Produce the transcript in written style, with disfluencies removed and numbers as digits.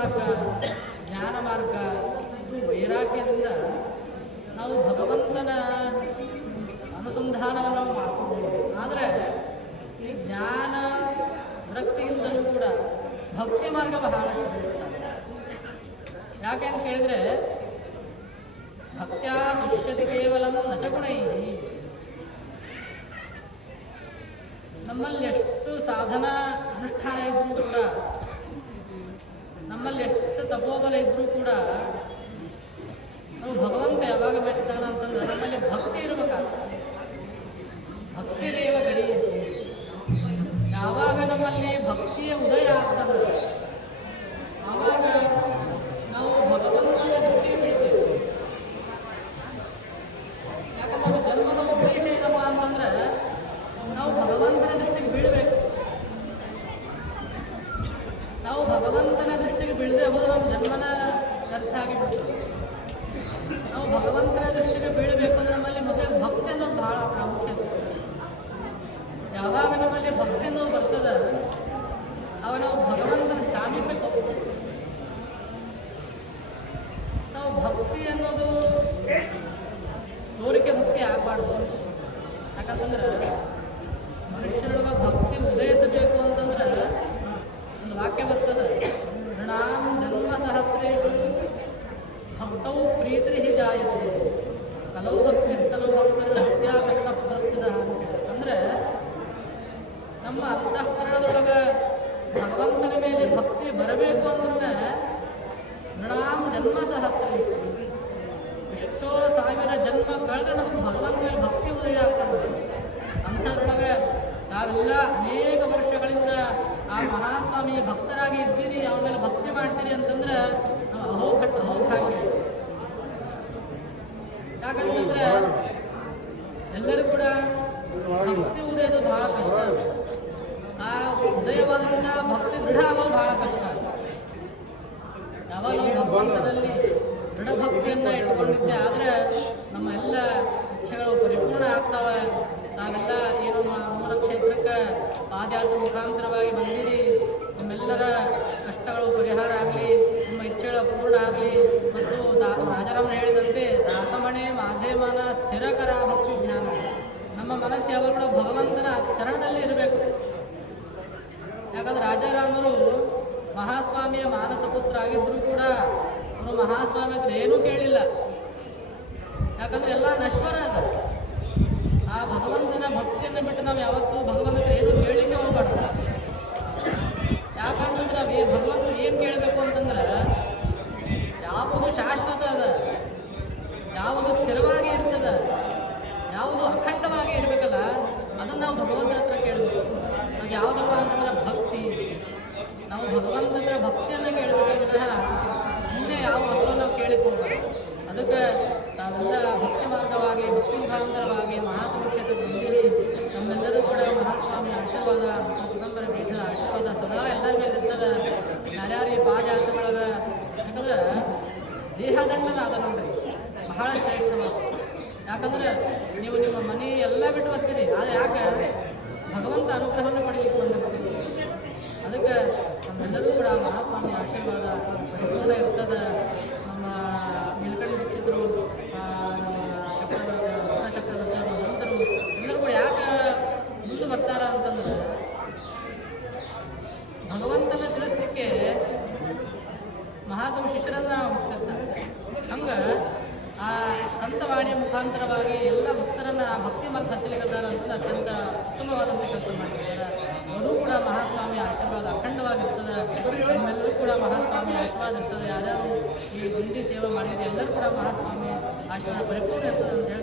ಮಾರ್ಗ, ಜ್ಞಾನ ಮಾರ್ಗ, ವೈರಾಗ್ಯದಿಂದ ನಾವು ಭಗವಂತನ ಅನುಸಂಧಾನವನ್ನು ನಾವು ಮಾಡ್ಕೊಳ್ಬೋದು. ಆದರೆ ಈ ಜ್ಞಾನ ವೃತ್ತಿಯಿಂದಲೂ ಕೂಡ ಭಕ್ತಿ ಮಾರ್ಗ ಬಹಳ ಶ್ರೇಷ್ಠ. ಯಾಕೆ ಅಂತ ಕೇಳಿದರೆ, ಭಕ್ತ್ಯಾ ತುಷ್ಯತಿ ಕೇವಲಂ ನಚಗುಣೈ. ನಮ್ಮಲ್ಲಿ ಎಷ್ಟು ಸಾಧನಾ ಅನುಷ್ಠಾನ ಇದ್ದರೂ ಕೂಡ, ನಮ್ಮಲ್ಲಿ ಎಷ್ಟು ತಪೋಬಲ ಇದ್ದರೂ ಕೂಡ ನಾವು ಭಗವಂತ ಯಾವಾಗ ಮೆಚ್ತಾನ ಅಂತಂದ್ರೆ ನಮ್ಮಲ್ಲಿ ಭಕ್ತಿ ಇರಬೇಕಾಗ್ತದೆ. ಭಕ್ತಿರೇವ ಗರೀಯಸಿ. ಯಾವಾಗ ನಮ್ಮಲ್ಲಿ ಭಕ್ತಿಯ ಉದಯ ಆಗ್ತದೆ ಆವಾಗ ನಾವು ಭಗವಂತನ ದೃಷ್ಟಿಗೆ ಬೀಳ್ತೇವೆ. ಯಾಕಂದ್ರೆ ನಮ್ಮ ಜನ್ಮದ ಉದ್ದೇಶ ಏನಪ್ಪ ಅಂತಂದ್ರೆ ನಾವು ಭಗವಂತನ ದೃಷ್ಟಿಗೆ ಬೀಳಬೇಕು. ನಾವು ಭಗವಂತನ ದೃಷ್ಟಿಗೆ ಬೀಳದೆ ಹೋದ್ರೆ ನಮ್ಮ ಜನ್ಮನ ವ್ಯರ್ಥ ಆಗಿಬಿಡ್ತದೆ. ನಾವು ಭಗವಂತನ ದೃಷ್ಟಿಗೆ ಬೀಳಬೇಕು ಅಂದ್ರೆ ನಮ್ಮಲ್ಲಿ ಮೊದಲು ಭಕ್ತಿ ಅನ್ನೋದು ಬಹಳ ಪ್ರಾಮುಖ್ಯತೆ. ಯಾವಾಗ ನಮ್ಮಲ್ಲಿ ಭಕ್ತಿ ಅನ್ನೋದು ಬರ್ತದೆ ಅವಾಗ ನಾವು ಭಗವಂತನ ಸಾಮೀಪ್ಯಕ್ಕೆ ಹೋಗ್ತೀವಿ. ನಾವು ಭಕ್ತಿ ಅನ್ನೋದು ತೋರಿಕೆ ಭಕ್ತಿ ಆಗಬಾರ್ದು. ಯಾಕಂತಂದ್ರೆ ಮನುಷ್ಯರೊಳಗೆ ಭಕ್ತಿ ಉದಯಿಸಬೇಕು ಅಂತಂದ್ರೆ ಒಂದು ವಾಕ್ಯ ಬರ್ತದೆ, ನೃಣಾಂ ಜನ್ಮ ಸಹಸ್ರೇಷು ಭಕ್ತೌ ಪ್ರೀತಿ ಜಾಯತೆ ಕಲೌ ಭಕ್ತಿ ಕಲೌ ಭಕ್ತರು ಹತ್ಯಾಕಷ್ಟ ಪ್ರಸ್ತುತ ಅಂತ. ಅಂದರೆ ನಮ್ಮ ಅಂತಃಕರಣದೊಳಗೆ ಭಗವಂತನ ಮೇಲೆ ಭಕ್ತಿ ಬರಬೇಕು ಅಂದ್ರೆ ನೃಣಾಂ ಜನ್ಮ ಸಹಸ್ರೇಷು ಎಷ್ಟೋ ಸಾವಿರ ಜನ್ಮ ಕಳೆದ್ರೆ ನಮಗೆ ಭಗವಂತನ ಮೇಲೆ ಭಕ್ತಿ ಉದಯ ಆಗ್ತದೆ. ಅಂಥದ್ರೊಳಗೆ ನಾವೆಲ್ಲ ಅನೇಕ ವರ್ಷಗಳಿಂದ ಆ ಮಹಾಸ್ವಾಮಿ ಭಕ್ತರಾಗಿ ಇದ್ದೀರಿ, ಅವನ ಮೇಲೆ ಭಕ್ತಿ ಮಾಡ್ತೀರಿ ಅಂತಂದ್ರೆ ಅಹೋಭಾಗ್ಯ. ಯಾಕಂತಂದ್ರೆ ಎಲ್ಲರೂ ಕೂಡ ಭಕ್ತಿ ಉದಯಿಸೋದು ಬಹಳ ಕಷ್ಟ. ಆ ಉದಯವಾದಂಥ ಭಕ್ತಿ ದೃಢ ಆಗೋದು ಬಹಳ ಕಷ್ಟ. ಯಾವಾಗ ಭಗವಂತನಲ್ಲಿ ದೃಢ ಭಕ್ತಿಯನ್ನು ಇಟ್ಕೊಂಡಿದ್ದೆ ಆದರೆ ನಮ್ಮ ಎಲ್ಲ ಇಚ್ಛೆಗಳು ಪರಿಪೂರ್ಣ ಆಗ್ತವೆ. ನಾವೆಲ್ಲ ಏನು ಮೂಲ ಕ್ಷೇತ್ರಕ್ಕೆ ಪಾದಯಾತ್ರೆ ಮುಖಾಂತರವಾಗಿ ಬಂದಿರಿ, ನಿಮ್ಮೆಲ್ಲರ ಕಷ್ಟಗಳು ಪರಿಹಾರ ಆಗಲಿ, ನಿಮ್ಮ ಇಚ್ಛೆಗಳು ಪೂರ್ಣ ಆಗಲಿ. ಮತ್ತು ರಾಜಾರಾಮನ ಹೇಳಿದಂತೆ ದಾಸಮಣೆ ಮಾಧೇಮನ ಸ್ಥಿರಕರ ಭಕ್ತಿ ಜ್ಞಾನ. ನಮ್ಮ ಮನಸ್ಸು ಯಾವಾಗಲೂ ಭಗವಂತನ ಚರಣದಲ್ಲಿ ಇರಬೇಕು. ಯಾಕಂದ್ರೆ ರಾಜಾರಾಮರು ಮಹಾಸ್ವಾಮಿಯ ಮಾನಸ ಪುತ್ರ ಆಗಿದ್ದರೂ ಕೂಡ ಅವರು ಮಹಾಸ್ವಾಮಿ ಹತ್ರ ಏನೂ ಕೇಳಿಲ್ಲ. ಯಾಕಂದ್ರೆ ಎಲ್ಲ ನಶ್ವರ ಅದ. ಆ ಭಗವಂತನ ಭಕ್ತಿಯನ್ನು ಬಿಟ್ಟು ನಾವು ಯಾವತ್ತೂ ಭಗವಂತ ಹತ್ರ ಏನು ಕೇಳಲಿಕ್ಕೆ ಹೋಗ್ಬಾರ್ದು. ಯಾಕಂತಂದ್ರೆ ನಾವು ಭಗವಂತರು ಏನು ಕೇಳಬೇಕು ಅಂತಂದ್ರೆ ಯಾವುದು ಶಾಶ್ವತ ಅದ, ಯಾವುದು ಸ್ಥಿರವಾಗಿ ಇರ್ತದೆ, ಯಾವುದು ಅಖಂಡವಾಗಿ ಇರಬೇಕಲ್ಲ ಅದನ್ನು ನಾವು ಭಗವಂತನ ಹತ್ರ ಕೇಳಬೇಕು. ಅದು ಯಾವುದಪ್ಪ ಅಂತಂದ್ರೆ ಭಕ್ತಿ. ನಾವು ಭಗವಂತನ ಹತ್ರ ಭಕ್ತಿಯನ್ನು ಕೇಳಬೇಕಂದ್ರೆ ಮುಂದೆ ಯಾವ ವಸ್ತುವನ್ನು ನಾವು ಕೇಳಿಕೊಳ್ಳಬಾರ್ದು. ಅದಕ್ಕೆ ನಾವೆಲ್ಲ ಭಕ್ತಿ ಮಾರ್ಗವಾಗಿ ಭಕ್ತಿ ಮುಖಾಂತರವಾಗಿ ಮಹಾಸ್ವಾಮಿ ಕ್ಷೇತ್ರಕ್ಕೆ ಬಂದಿರಿ. ನಮ್ಮೆಲ್ಲರೂ ಕೂಡ ಮಹಾಸ್ವಾಮಿ ಆಶೀರ್ವಾದ ಮತ್ತು ಚಿದಂಬರ ಪೀಠದ ಆಶೀರ್ವಾದ ಸದಾ ಎಲ್ಲರ ಮೇಲೆ ಇರ್ತದೆ. ಯಾರ್ಯಾರು ಈ ಪಾದಯಾತ್ರೆಗಳೊಳಗೆ, ಯಾಕಂದ್ರೆ ದೇಹದಂಡನ ಅದ ನೋಡ್ರಿ ಬಹಳ ಶ್ರೇಷ್ಠ. ಯಾಕಂದ್ರೆ ನೀವು ನಿಮ್ಮ ಮನೆ ಎಲ್ಲ ಬಿಟ್ಟು ಬರ್ತೀರಿ, ಆದರೆ ಯಾಕೆ ಭಗವಂತ ಅನುಗ್ರಹವನ್ನು ಪಡೀಲಿಕ್ಕೆ ಬಂದಿರ್ತೀರಿ. ಅದಕ್ಕೆ ನಮ್ಮೆಲ್ಲರೂ ಕೂಡ ಮಹಾಸ್ವಾಮಿ ಆಶೀರ್ವಾದ ಪರಿಪೂರ್ಣ ಇರ್ತದೆ. ನಮ್ಮ ನೀಲಕಂಠ ದೀಕ್ಷಿತರು, ಚಕ್ರವರ್ತಿ ಭಗವಂತರು ಎಲ್ಲರೂ ಕೂಡ ಯಾಕೆ ಮುಂದೆ ಬರ್ತಾರ ಅಂತಂದ್ರೆ ಭಗವಂತನ ತಿಳಿಸ್ಲಿಕ್ಕೆ ಮಹಾಸ್ವಾಮಿ ಶಿಷ್ಯರನ್ನು ಮುಗಿಸಿರ್ತಾರೆ. ಹಂಗೆ ಆ ಸಂತವಾಣಿಯ ಮುಖಾಂತರವಾಗಿ ಎಲ್ಲ ಭಕ್ತರನ್ನು ಆ ಭಕ್ತಿ ಮಾರ್ಗ ಹಚ್ಚಲಿಕ್ಕಿದ್ದಾರೆ ಅಂತ ಅತ್ಯಂತ ಉತ್ತಮವಾದಂಥ ಕೆಲಸ ಮಾಡಿದ್ದಾರೆ. ಅವರೂ ಕೂಡ ಮಹಾಸ್ವಾಮಿ ಆಶೀರ್ವಾದ ಅಖಂಡವಾಗಿರ್ತದೆ. ನಮ್ಮೆಲ್ಲರೂ ಕೂಡ ಮಹಾಸ್ವಾಮಿ ಆಶೀರ್ವಾದ ಇರ್ತದೆ. ಯಾರ್ಯಾರು ಈ ದಿಂಡಿ ಸೇವೆ ಮಾಡಿದರೆ ಎಲ್ಲರೂ ಕೂಡ ಮಹಾಸ್ವಾಮಿ ಆಶೀರ್ವಾದ ಪರಿಪೂರ್ಣ ಇರ್ತದೆ ಅಂತ ಹೇಳಿ